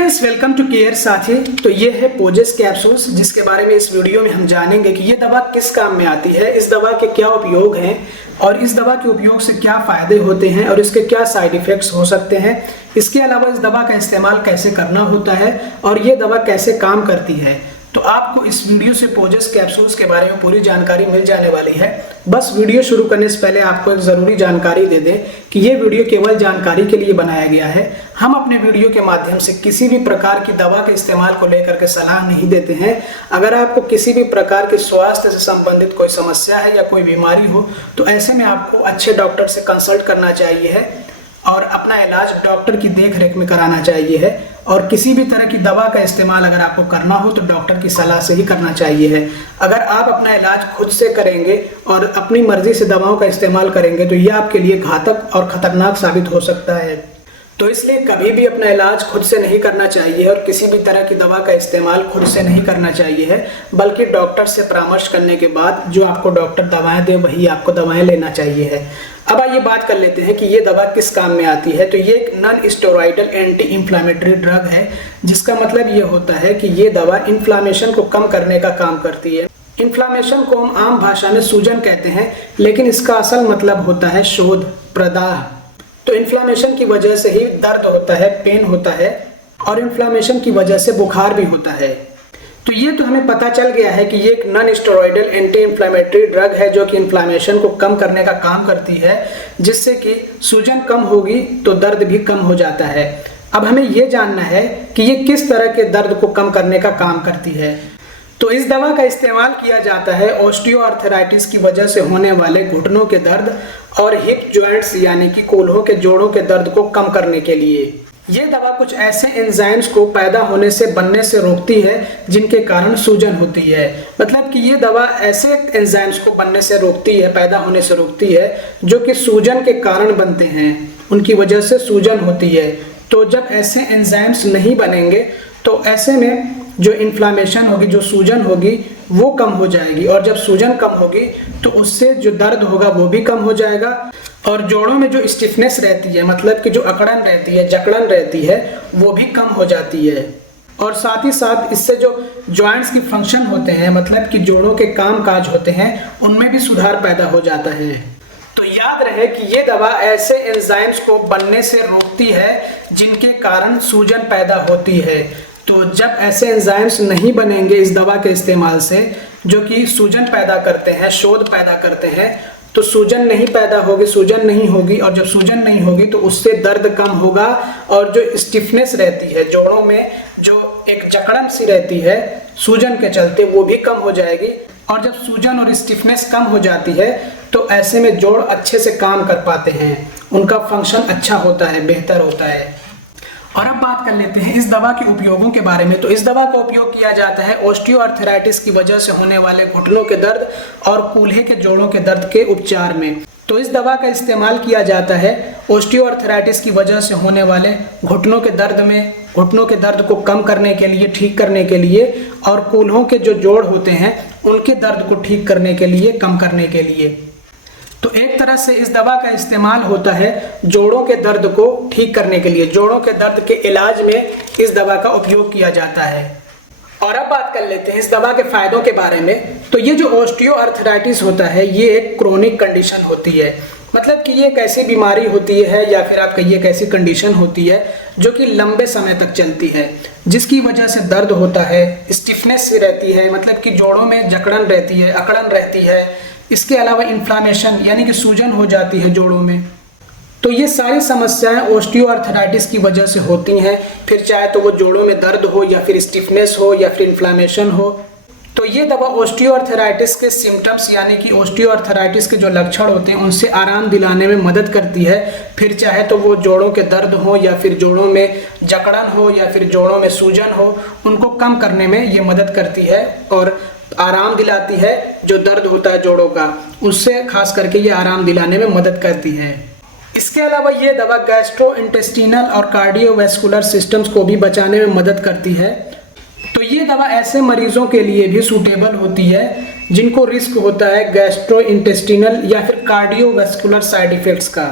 Friends, welcome to care साथी। तो ये है पोजेस कैप्सूल्स, जिसके बारे में इस वीडियो में हम जानेंगे कि ये दवा किस काम में आती है, इस दवा के क्या उपयोग हैं और इस दवा के उपयोग से क्या फायदे होते हैं और इसके क्या साइड इफेक्ट्स हो सकते हैं। इसके अलावा इस दवा का इस्तेमाल कैसे करना होता है और ये दवा कैसे काम करती है। तो आपको इस वीडियो से पोजेस कैप्सूल्स के बारे में पूरी जानकारी मिल जाने वाली है। बस वीडियो शुरू करने से पहले आपको एक ज़रूरी जानकारी दे दें कि ये वीडियो केवल जानकारी के लिए बनाया गया है। हम अपने वीडियो के माध्यम से किसी भी प्रकार की दवा के इस्तेमाल को लेकर के सलाह नहीं देते हैं। अगर आपको किसी भी प्रकार के स्वास्थ्य से संबंधित कोई समस्या है या कोई बीमारी हो तो ऐसे में आपको अच्छे डॉक्टर से कंसल्ट करना चाहिए है और अपना इलाज डॉक्टर की देखरेख में कराना चाहिए है। और किसी भी तरह की दवा का इस्तेमाल अगर आपको करना हो तो डॉक्टर की सलाह से ही करना चाहिए है। अगर आप अपना इलाज खुद से करेंगे और अपनी मर्जी से दवाओं का इस्तेमाल करेंगे तो यह आपके लिए घातक और खतरनाक साबित हो सकता है। तो इसलिए कभी भी अपना इलाज खुद से नहीं करना चाहिए और किसी भी तरह की दवा का इस्तेमाल खुद से नहीं करना चाहिए है, बल्कि डॉक्टर से परामर्श करने के बाद जो आपको डॉक्टर दवाएं दे वही आपको दवाएं लेना चाहिए है। अब आइए बात कर लेते हैं कि ये दवा किस काम में आती है। तो ये एक non steroidal anti inflammatory drug है, जिसका मतलब ये होता है कि ये दवा इन्फ्लामेशन को कम करने का काम करती है। इन्फ्लामेशन को हम आम भाषा में सूजन कहते हैं, लेकिन इसका असल मतलब होता है शोध, प्रदाह। तो इन्फ्लामेशन की वजह से ही दर्द होता है, पेन होता है और इन्फ्लामेशन की वजह से बुखार भी होता है। तो ये तो हमें पता चल गया है कि ये एक non steroidal anti inflammatory drug है जो कि इन्फ्लामेशन को कम करने का काम करती है, जिससे कि सूजन कम होगी तो दर्द भी कम हो जाता है। अब हमें ये जानना है कि ये किस तरह के दर्द को कम करने का काम करती है। तो इस दवा का इस्तेमाल किया जाता है ऑस्टियोआर्थराइटिस की वजह से होने वाले घुटनों के दर्द और हिप जॉइंट्स यानी कि कोल्हों के जोड़ों के दर्द को कम करने के लिए। ये दवा कुछ ऐसे एंजाइम्स को पैदा होने से बनने से रोकती है जिनके कारण सूजन होती है। मतलब कि ये दवा ऐसे एंजाइम्स को बनने से रोकती है, पैदा होने से रोकती है, जो कि सूजन के कारण बनते हैं, उनकी वजह से सूजन होती है। तो जब ऐसे एंजाइम्स नहीं बनेंगे तो ऐसे में जो इन्फ्लामेशन होगी, जो सूजन होगी वो कम हो जाएगी और जब सूजन कम होगी तो उससे जो दर्द होगा वो भी कम हो जाएगा और जोड़ों में जो स्टिफनेस रहती है, मतलब कि जो अकड़न रहती है, जकड़न रहती है, वो भी कम हो जाती है। और साथ ही साथ इससे जो जॉइंट्स की फंक्शन होते हैं, मतलब कि जोड़ों के काम काज होते हैं, उनमें भी सुधार पैदा हो जाता है। तो याद रहे कि ये दवा ऐसे एंजाइम्स को बनने से रोकती है जिनके कारण सूजन पैदा होती है। तो जब ऐसे एंजाइम्स नहीं बनेंगे इस दवा के इस्तेमाल से जो कि सूजन पैदा करते हैं, शोध पैदा करते हैं, तो सूजन नहीं पैदा होगी, सूजन नहीं होगी और जब सूजन नहीं होगी तो उससे दर्द कम होगा और जो स्टिफनेस रहती है जोड़ों में, जो एक जकड़न सी रहती है सूजन के चलते, वो भी कम हो जाएगी। और जब सूजन और स्टिफनेस कम हो जाती है तो ऐसे में जोड़ अच्छे से काम कर पाते हैं, उनका फंक्शन अच्छा होता है, बेहतर होता है। और अब बात कर लेते हैं इस दवा के उपयोगों के बारे में। तो इस दवा का उपयोग किया जाता है ऑस्टियोआर्थराइटिस की वजह से होने वाले घुटनों के दर्द और कूल्हे के जोड़ों के दर्द के उपचार में। तो इस दवा का इस्तेमाल किया जाता है ऑस्टियोआर्थराइटिस की वजह से होने वाले घुटनों के दर्द में, घुटनों के दर्द को कम करने के लिए, ठीक करने के लिए, और कूल्हों के जो जोड़ होते हैं उनके दर्द को ठीक करने के लिए, कम करने के लिए। तो एक तरह से इस दवा का इस्तेमाल होता है जोड़ों के दर्द को ठीक करने के लिए, जोड़ों के दर्द के इलाज में इस दवा का उपयोग किया जाता है। और अब बात कर लेते हैं इस दवा के फायदों के बारे में। तो ये जो ऑस्टियोआर्थराइटिस होता है ये एक क्रोनिक कंडीशन होती है, मतलब कि ये एक ऐसी बीमारी होती है या फिर आप कहिए एक ऐसी कंडीशन होती है जो कि लंबे समय तक चलती है, जिसकी वजह से दर्द होता है, स्टिफनेस सी रहती है, मतलब कि जोड़ों में जकड़न रहती है, अकड़न रहती है। इसके अलावा इन्फ्लामेशन यानी कि सूजन हो जाती है जोड़ों में। तो ये सारी समस्याएं ऑस्टियोआर्थराइटिस की वजह से होती हैं, फिर चाहे तो वो जोड़ों में दर्द हो या फिर स्टिफनेस हो या फिर इन्फ्लामेशन हो। तो ये दवा ऑस्टियोआर्थराइटिस के सिम्टम्स यानी कि ऑस्टियोआर्थराइटिस के जो लक्षण होते हैं उनसे आराम दिलाने में मदद करती है, फिर चाहे तो वो जोड़ों के दर्द हो या फिर जोड़ों में जकड़न हो या फिर जोड़ों में सूजन हो, उनको कम करने में ये मदद करती है और आराम दिलाती है। जो दर्द होता है जोड़ों का, उससे खास करके ये आराम दिलाने में मदद करती है। इसके अलावा ये दवा गैस्ट्रोइंटेस्टिनल और कार्डियोवैस्कुलर सिस्टम्स को भी बचाने में मदद करती है। तो ये दवा ऐसे मरीजों के लिए भी सूटेबल होती है जिनको रिस्क होता है गैस्ट्रोइंटेस्टिनल या फिर कार्डियोवैस्कुलर साइड इफेक्ट्स का।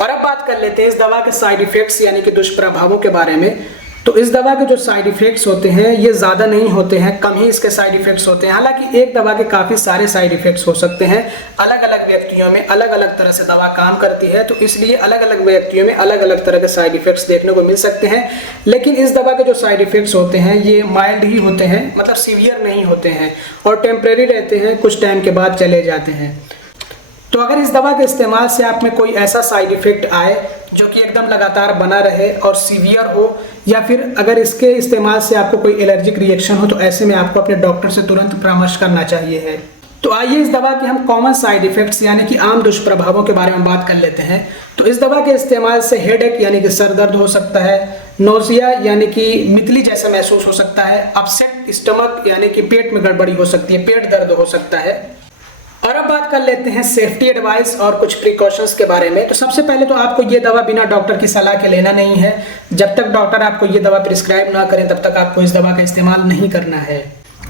और अब बात कर लेते हैं इस दवा के साइड इफेक्ट्स यानी कि दुष्प्रभावों के बारे में। तो इस दवा के जो साइड इफ़ेक्ट्स होते हैं ये ज़्यादा नहीं होते हैं, कम ही इसके साइड इफ़ेक्ट्स होते हैं। हालांकि एक दवा के काफ़ी सारे साइड इफ़ेक्ट्स हो सकते हैं, अलग अलग व्यक्तियों में अलग अलग तरह से दवा काम करती है, तो इसलिए अलग अलग व्यक्तियों में अलग अलग तरह के साइड इफ़ेक्ट्स देखने को मिल सकते हैं। लेकिन इस दवा के जो साइड इफ़ेक्ट्स होते हैं ये माइल्ड ही होते हैं, मतलब सीवियर नहीं होते हैं और टेम्परेरी रहते हैं, कुछ टाइम के बाद चले जाते हैं। तो अगर इस दवा के इस्तेमाल से आप में कोई ऐसा साइड इफ़ेक्ट आए जो कि एकदम लगातार बना रहे और सीवियर हो, या फिर अगर इसके इस्तेमाल से आपको कोई एलर्जिक रिएक्शन हो, तो ऐसे में आपको अपने डॉक्टर से तुरंत परामर्श करना चाहिए है। तो आइए इस दवा के हम कॉमन साइड इफ़ेक्ट्स यानी कि आम दुष्प्रभावों के बारे में बात कर लेते हैं। तो इस दवा के इस्तेमाल से हेडेक यानी कि सर दर्द हो सकता है, नोजिया यानी कि मितली जैसा महसूस हो सकता है, अपसेट स्टमक यानी कि पेट में गड़बड़ी हो सकती है, पेट दर्द हो सकता है। और अब बात कर लेते हैं सेफ्टी एडवाइस और कुछ प्रिकॉशंस के बारे में। तो सबसे पहले तो आपको ये दवा बिना डॉक्टर की सलाह के लेना नहीं है। जब तक डॉक्टर आपको ये दवा प्रिस्क्राइब ना करें तब तक आपको इस दवा का इस्तेमाल नहीं करना है।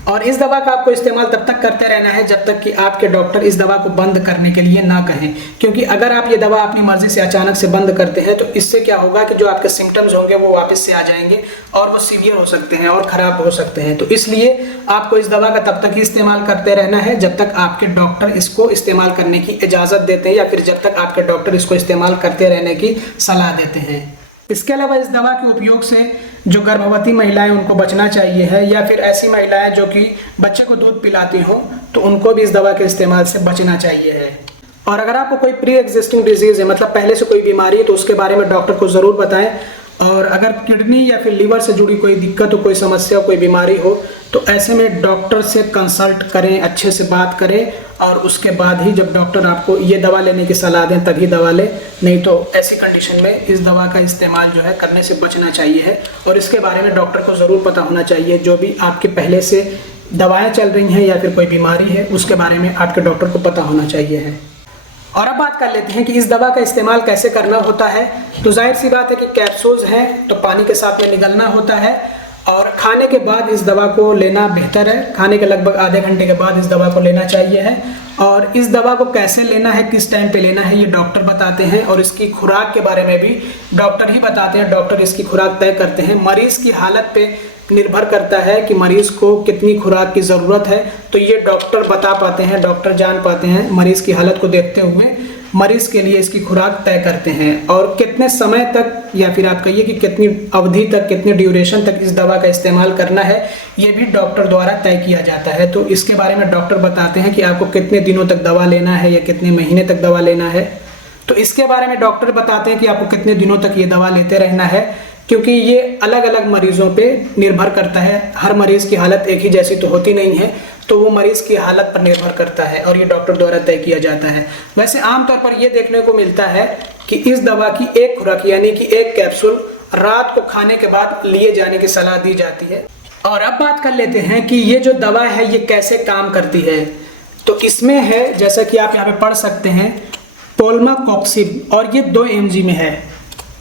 और इस दवा का आपको इस्तेमाल तब तक करते रहना है जब तक कि आपके डॉक्टर इस दवा को बंद करने के लिए ना कहें, क्योंकि अगर आप ये दवा अपनी मर्जी से अचानक से बंद करते हैं तो इससे क्या होगा कि जो आपके सिम्टम्स होंगे वो वापस से आ जाएंगे और वो सीवियर हो सकते हैं और ख़राब हो सकते हैं। तो इसलिए आपको इस दवा का तब तक ही इस्तेमाल करते रहना है जब तक आपके डॉक्टर इसको इस्तेमाल करने की इजाज़त देते हैं, या फिर जब तक आपके डॉक्टर इसको इस्तेमाल करते रहने की सलाह देते हैं। इसके अलावा इस दवा के उपयोग से जो गर्भवती महिलाएं उनको बचना चाहिए है, या फिर ऐसी महिलाएं जो कि बच्चे को दूध पिलाती हों तो उनको भी इस दवा के इस्तेमाल से बचना चाहिए है। और अगर आपको कोई प्री एग्जिस्टिंग डिजीज़ है, मतलब पहले से कोई बीमारी है, तो उसके बारे में डॉक्टर को ज़रूर बताएं। और अगर किडनी या फिर लीवर से जुड़ी कोई दिक्कत हो, कोई समस्या हो, कोई बीमारी हो, तो ऐसे में डॉक्टर से कंसल्ट करें, अच्छे से बात करें और उसके बाद ही जब डॉक्टर आपको ये दवा लेने की सलाह दें तभी दवा लें। नहीं तो ऐसी कंडीशन में इस दवा का इस्तेमाल जो है करने से बचना चाहिए है। और इसके बारे में डॉक्टर को ज़रूर पता होना चाहिए, जो भी आपके पहले से दवाएँ चल रही हैं या फिर कोई बीमारी है उसके बारे में आपके डॉक्टर को पता होना चाहिए है। और अब बात कर लेते हैं कि इस दवा का इस्तेमाल कैसे करना होता है। तो जाहिर सी बात है कि कैप्सूल्स हैं तो पानी के साथ में निगलना होता है, और खाने के बाद इस दवा को लेना बेहतर है। खाने के लगभग आधे घंटे के बाद इस दवा को लेना चाहिए है। और इस दवा को कैसे लेना है, किस टाइम पे लेना है, ये डॉक्टर बताते हैं। और इसकी खुराक के बारे में भी डॉक्टर ही बताते हैं, डॉक्टर इसकी खुराक तय करते हैं। मरीज़ की हालत पे निर्भर करता है कि मरीज़ को कितनी खुराक की ज़रूरत है, तो ये डॉक्टर बता पाते हैं, डॉक्टर जान पाते हैं। मरीज़ की हालत को देखते हुए मरीज़ के लिए इसकी खुराक तय करते हैं। और कितने समय तक, या फिर आप कहिए कि कितनी अवधि तक, कितने ड्यूरेशन तक इस दवा का इस्तेमाल करना है, ये भी डॉक्टर द्वारा तय किया जाता है। तो इसके बारे में डॉक्टर बताते हैं कि आपको कितने दिनों तक दवा लेना है या कितने महीने तक दवा लेना है। तो इसके बारे में डॉक्टर बताते हैं कि आपको कितने दिनों तक ये दवा लेते रहना है, क्योंकि ये अलग अलग मरीज़ों पे निर्भर करता है। हर मरीज़ की हालत एक ही जैसी तो होती नहीं है, तो वो मरीज़ की हालत पर निर्भर करता है और ये डॉक्टर द्वारा तय किया जाता है। वैसे आमतौर पर ये देखने को मिलता है कि इस दवा की एक खुराक यानी कि एक कैप्सूल रात को खाने के बाद लिए जाने की सलाह दी जाती है। और अब बात कर लेते हैं कि ये जो दवा है ये कैसे काम करती है। तो इसमें है, जैसा कि आप यहाँ पे पढ़ सकते हैं, पोलमाकॉक्सिब, और ये 2 mg में है।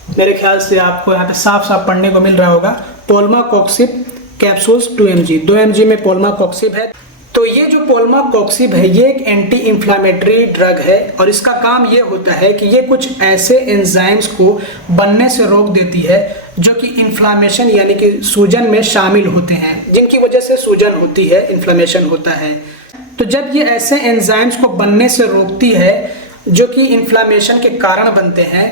मेरे ख्याल से आपको यहाँ पे साफ साफ पढ़ने को मिल रहा होगा, पोलमाकॉक्सिब कैप्सूल्स 2 mg, 2 mg में पोलमाकॉक्सिब है। तो ये जो पोलमाकॉक्सिब है ये एक एंटी इन्फ्लामेटरी ड्रग है, और इसका काम ये होता है कि ये कुछ ऐसे एंजाइम्स को बनने से रोक देती है जो कि इन्फ्लामेशन यानी कि सूजन में शामिल होते हैं, जिनकी वजह से सूजन होती है, इन्फ्लामेशन होता है। तो जब ये ऐसे एंजाइम्स को बनने से रोकती है जो कि इन्फ्लामेशन के कारण बनते हैं,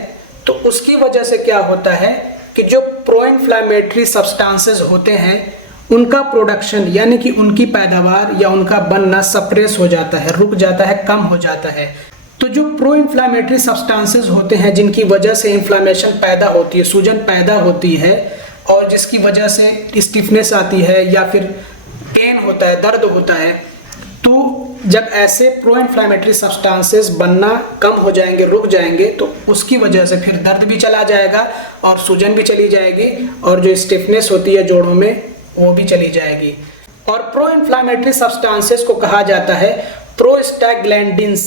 तो उसकी वजह से क्या होता है कि जो प्रो इन्फ्लामेटरी सब्सटेंसेस होते हैं उनका प्रोडक्शन यानी कि उनकी पैदावार या उनका बनना सप्रेस हो जाता है, रुक जाता है, कम हो जाता है। तो जो प्रो इन्फ्लामेटरी सब्सटेंसेस होते हैं जिनकी वजह से इन्फ्लामेशन पैदा होती है, सूजन पैदा होती है, और जिसकी वजह से स्टिफनेस आती है या फिर पेन होता है, दर्द होता है, तो जब ऐसे प्रो इन्फ्लामेटरी सब्सटेंसेस बनना कम हो जाएंगे, रुक जाएंगे, तो उसकी वजह से फिर दर्द भी चला जाएगा और सूजन भी चली जाएगी, और जो स्टिफनेस होती है जोड़ों में वो भी चली जाएगी। और प्रो इन्फ्लामेटरी सब्सटेंसेस को कहा जाता है प्रोस्टाग्लैंडिन्स।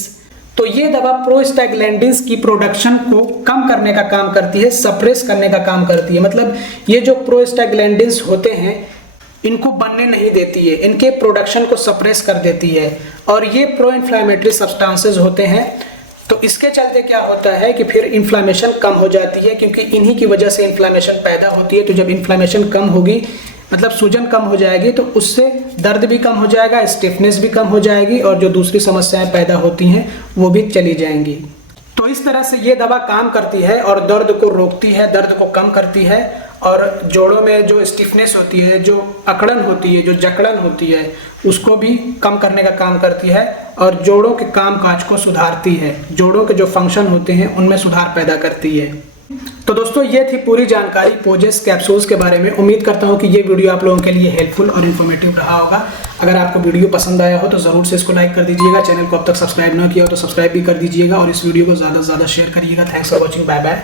तो ये दवा प्रोस्टाग्लैंडिन्स की प्रोडक्शन को कम करने का काम करती है, सप्रेस करने का काम करती है। मतलब ये जो प्रोस्टाग्लैंडिन्स होते हैं इनको बनने नहीं देती है, इनके प्रोडक्शन को सप्रेस कर देती है। और ये प्रो इन्फ्लामेटरी सब्सटेंसेस होते हैं तो इसके चलते क्या होता है कि फिर इन्फ्लामेशन कम हो जाती है, क्योंकि इन्हीं की वजह से इन्फ्लामेशन पैदा होती है। तो जब इन्फ्लामेशन कम होगी, मतलब सूजन कम हो जाएगी, तो उससे दर्द भी कम हो जाएगा, स्टिफनेस भी कम हो जाएगी, और जो दूसरी समस्याएं पैदा होती हैं वो भी चली जाएंगी। तो इस तरह से ये दवा काम करती है और दर्द को रोकती है, दर्द को कम करती है, और जोड़ों में जो स्टिफनेस होती है, जो अकड़न होती है, जो जकड़न होती है, उसको भी कम करने का काम करती है, और जोड़ों के कामकाज को सुधारती है। जोड़ों के जो फंक्शन होते हैं उनमें सुधार पैदा करती है। तो दोस्तों, ये थी पूरी जानकारी पोजेस कैप्सूल्स के बारे में। उम्मीद करता हूँ कि ये वीडियो आप लोगों के लिए हेल्पफुल और इन्फॉर्मेटिव रहा होगा। अगर आपको वीडियो पसंद आया हो तो ज़रूर से इसको लाइक कर दीजिएगा। चैनल को अब तक सब्सक्राइब ना किया हो तो सब्सक्राइब भी कर दीजिएगा, और इस वीडियो को ज़्यादा से ज़्यादा शेयर करिएगा। Thanks for watching, bye bye.